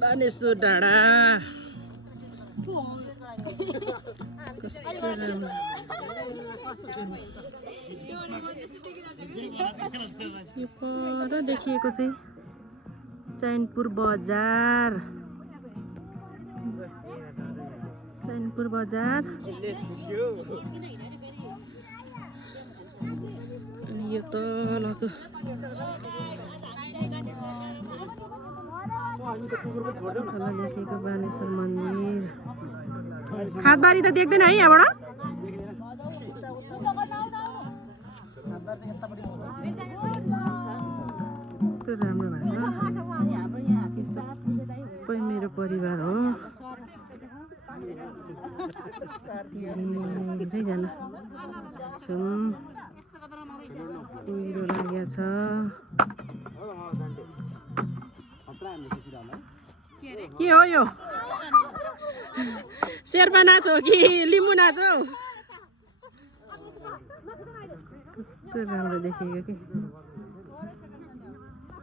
बानेश्वर डाँडा कस्तो राम्रो यो पर देखिएको चाहिँ चैनपुर बजार अनि यो तलको लेखेको बानेश्वर मन्दिर खादबारी त देख्दैन है यहाँबाट कस्तो राम्रो भएको सबै मेरो परिवार हो धेरैजना छौँ कुहिरो लागेको छ के हो यो शेर्पा नाच हो कि लिम्बू नाच हो कस्तो राम्रो देखेको कि